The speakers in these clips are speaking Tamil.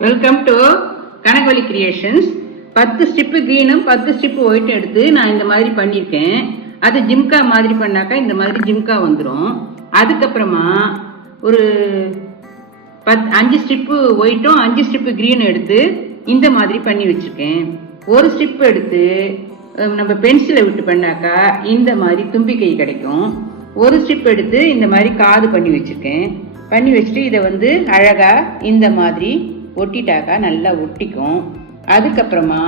Welcome to Kanagavali creations. 10 strip க்ரீனும் 10 ஸ்ட்ரிப்பு ஒயிட் எடுத்து நான் இந்த மாதிரி பண்ணியிருக்கேன். அது ஜிம்கா மாதிரி பண்ணாக்கா இந்த மாதிரி ஜிம்கா வந்துடும். அதுக்கப்புறமா ஒரு 5 ஸ்ட்ரிப்பு ஒயிட்டும் 5 ஸ்ட்ரிப்பு க்ரீனும் எடுத்து இந்த மாதிரி பண்ணி வச்சுருக்கேன். ஒரு ஸ்ட்ரிப் எடுத்து நம்ம பென்சிலை விட்டு பண்ணாக்கா இந்த மாதிரி தும்பிக்கை கிடைக்கும். ஒரு ஸ்ட்ரிப் எடுத்து இந்த மாதிரி காது பண்ணி வச்சுருக்கேன். பண்ணி வச்சுட்டு இதை அழகாக இந்த மாதிரி ஒட்டிட்டாக்கா நல்லா ஒட்டிக்கும். அதுக்கப்புறமா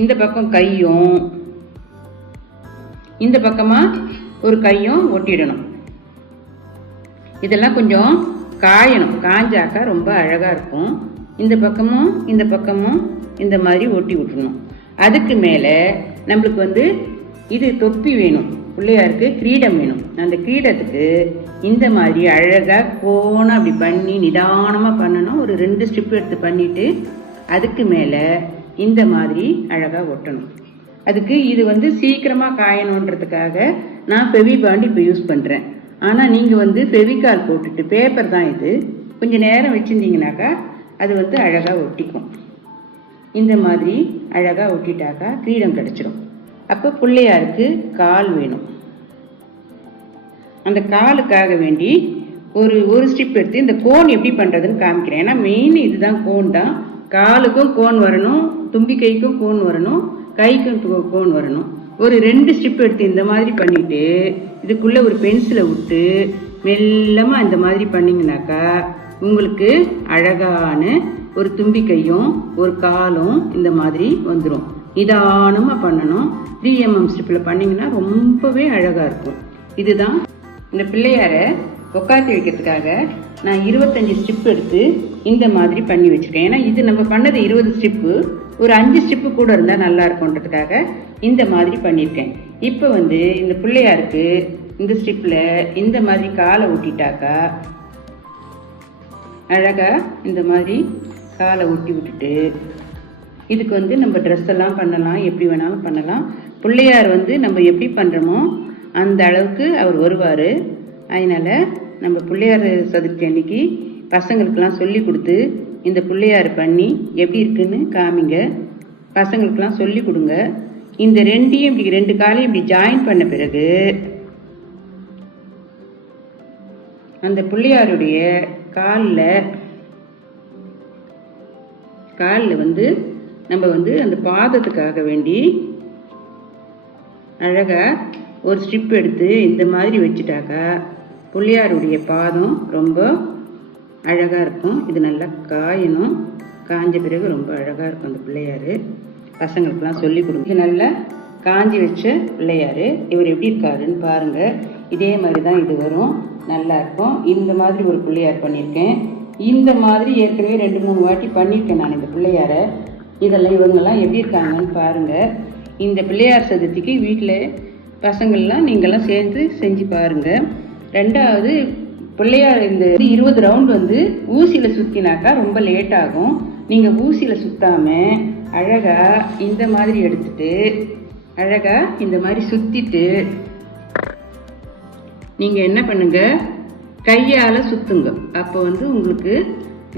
இந்த பக்கம் கையும் இந்த பக்கமாக ஒரு கையும் ஒட்டிடணும். இதெல்லாம் கொஞ்சம் காயணும். காஞ்சாக்கா ரொம்ப அழகாக இருக்கும். இந்த பக்கமும் இந்த மாதிரி ஒட்டி விட்டுணும். அதுக்கு மேலே நம்மளுக்கு இது தொப்பி வேணும். பிள்ளையாருக்கு கிரீடம் வேணும். அந்த கிரீடத்துக்கு இந்த மாதிரி அழகாக கோணம் அப்படி பண்ணி நிதானமாக பண்ணணும். ஒரு 2 ஸ்ட்ரிப் எடுத்து பண்ணிவிட்டு அதுக்கு மேலே இந்த மாதிரி அழகாக ஒட்டணும். அதுக்கு இது சீக்கிரமாக காயணுன்றதுக்காக நான் ஃபெவிபாண்ட் இப்போ யூஸ் பண்ணுறேன். ஆனால் நீங்கள் ஃபெவிகால் போட்டுட்டு பேப்பர் தான் இது கொஞ்சம் நேரம் வச்சுருந்தீங்கனாக்கா அது அழகாக ஒட்டிக்கும். இந்த மாதிரி அழகாக ஒட்டிட்டாக்கா கிரீடம் கிடச்சிடும். அப்போ பிள்ளையாருக்கு கால் வேணும். அந்த காலுக்காக வேண்டி ஒரு ஸ்ட்ரிப் எடுத்து இந்த கோன் எப்படி பண்ணுறதுன்னு காமிக்கிறேன். ஏன்னா மெயின் இதுதான் கோன் தான். காலுக்கும் கோன் வரணும், தும்பிக்கைக்கும் கோன் வரணும், கைக்கும் கோன் வரணும். ஒரு 2 ஸ்ட்ரிப் எடுத்து இந்த மாதிரி பண்ணிவிட்டு இதுக்குள்ளே ஒரு பென்சிலை விட்டு மெல்லமாக இந்த மாதிரி பண்ணிங்கனாக்கா உங்களுக்கு அழகான ஒரு தும்பிக்கையும் ஒரு காலும் இந்த மாதிரி வந்துடும். நிதானமாக பண்ணணும். 3mm ஸ்ட்ரிப்பில் பண்ணிங்கன்னா ரொம்பவே அழகாக இருக்கும். இதுதான் இந்த பிள்ளையாரை உட்காத்தி வைக்கிறதுக்காக நான் 25 ஸ்ட்ரிப் எடுத்து இந்த மாதிரி பண்ணி வச்சுருக்கேன். ஏன்னா இது நம்ம பண்ணது 20 ஸ்ட்ரிப்பு, ஒரு 5 ஸ்ட்ரிப்பு கூட இருந்தால் நல்லா இருக்கும்ன்றதுக்காக இந்த மாதிரி பண்ணியிருக்கேன். இப்போ இந்த பிள்ளையாருக்கு இந்த ஸ்ட்ரிப்பில் இந்த மாதிரி காலை ஊட்டிட்டாக்கா அழகாக இந்த மாதிரி காலை ஊட்டி விட்டுட்டு இதுக்கு நம்ம ட்ரெஸ் எல்லாம் பண்ணலாம், எப்படி வேணாலும் பண்ணலாம். பிள்ளையார் நம்ம எப்படி பண்ணுறோமோ அந்த அளவுக்கு அவர் வருவார். அதனால் நம்ம பிள்ளையார் சதுர்த்தி அன்னைக்கு பசங்களுக்கெல்லாம் சொல்லி கொடுத்து இந்த பிள்ளையார் பண்ணி எப்படி இருக்குன்னு காமிங்க. பசங்களுக்கெல்லாம் சொல்லி கொடுங்க. இந்த 2 காலையும் இப்படி ஜாயின் பண்ண பிறகு அந்த பிள்ளையாருடைய காலில் நம்ம அந்த பாதத்துக்காக வேண்டி அழகாக ஒரு ஸ்ட்ரிப் எடுத்து இந்த மாதிரி வச்சுட்டாக்கா பிள்ளையாருடைய பாதம் ரொம்ப அழகாக இருக்கும். இது நல்லா காயணும். காஞ்ச பிறகு ரொம்ப அழகாக இருக்கும் அந்த பிள்ளையார். பசங்களுக்கெல்லாம் சொல்லி கொடுங்க. இது நல்லா காஞ்சி வச்ச பிள்ளையார். இவர் எப்படி இருக்காருன்னு பாருங்கள். இதே மாதிரி தான் இது வரும். நல்லா இருக்கும். இந்த மாதிரி ஒரு பிள்ளையார் பண்ணியிருக்கேன். இந்த மாதிரி ஏற்கனவே 2-3 வாட்டி பண்ணியிருக்கேன் நான் இந்த பிள்ளையாரை. இதெல்லாம் இவங்கெல்லாம் எப்படி இருக்காங்கன்னு பாருங்கள். இந்த பிள்ளையார் சதுர்த்திக்கு வீட்டில் பசங்கள்லாம் நீங்கள்லாம் சேர்ந்து செஞ்சு பாருங்கள். 2வது பிள்ளையார் இந்த 20 ரவுண்ட் ஊசியில் சுற்றினாக்கா ரொம்ப லேட் ஆகும். நீங்கள் ஊசியில் சுற்றாமல் அழகாக இந்த மாதிரி எடுத்துட்டு அழகாக இந்த மாதிரி சுற்றிட்டு நீங்கள் என்ன பண்ணுங்க, கையால் சுற்றுங்க. அப்போ உங்களுக்கு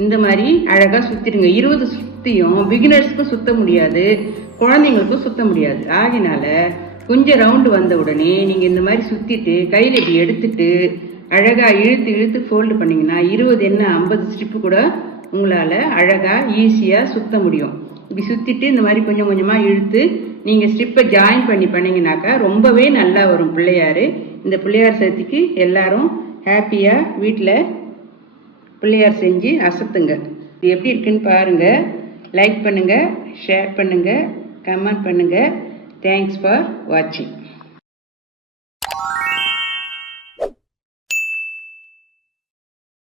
இந்த மாதிரி அழகாக சுற்றிடுங்க. 20 சுற்றியும் பிகினர்ஸ்க்கும் சுற்ற முடியாது, குழந்தைங்களுக்கும் சுற்ற முடியாது. ஆகினால கொஞ்சம் ரவுண்டு வந்த உடனே நீங்கள் இந்த மாதிரி சுற்றிட்டு கையில் இப்படி எடுத்துட்டு அழகாக இழுத்து ஃபோல்டு பண்ணிங்கன்னா 20 என்ன 50 ஸ்ட்ரிப்பு கூட உங்களால் அழகாக ஈஸியாக சுற்ற முடியும். இப்படி சுற்றிட்டு இந்த மாதிரி கொஞ்சம் கொஞ்சமாக இழுத்து நீங்கள் ஸ்ட்ரிப்பை ஜாயின் பண்ணிங்கனாக்கா ரொம்பவே நல்லா வரும் பிள்ளையார். இந்த பிள்ளையார் சதுர்த்திக்கு எல்லாரும் ஹாப்பியாக வீட்டில் பிள்ளையார் செஞ்சு அசத்துங்க. இது எப்படி இருக்குன்னு பாருங்கள். லைக் பண்ணுங்கள், ஷேர் பண்ணுங்கள், கமெண்ட் பண்ணுங்கள். தேங்க்ஸ் ஃபார் வாட்சிங்.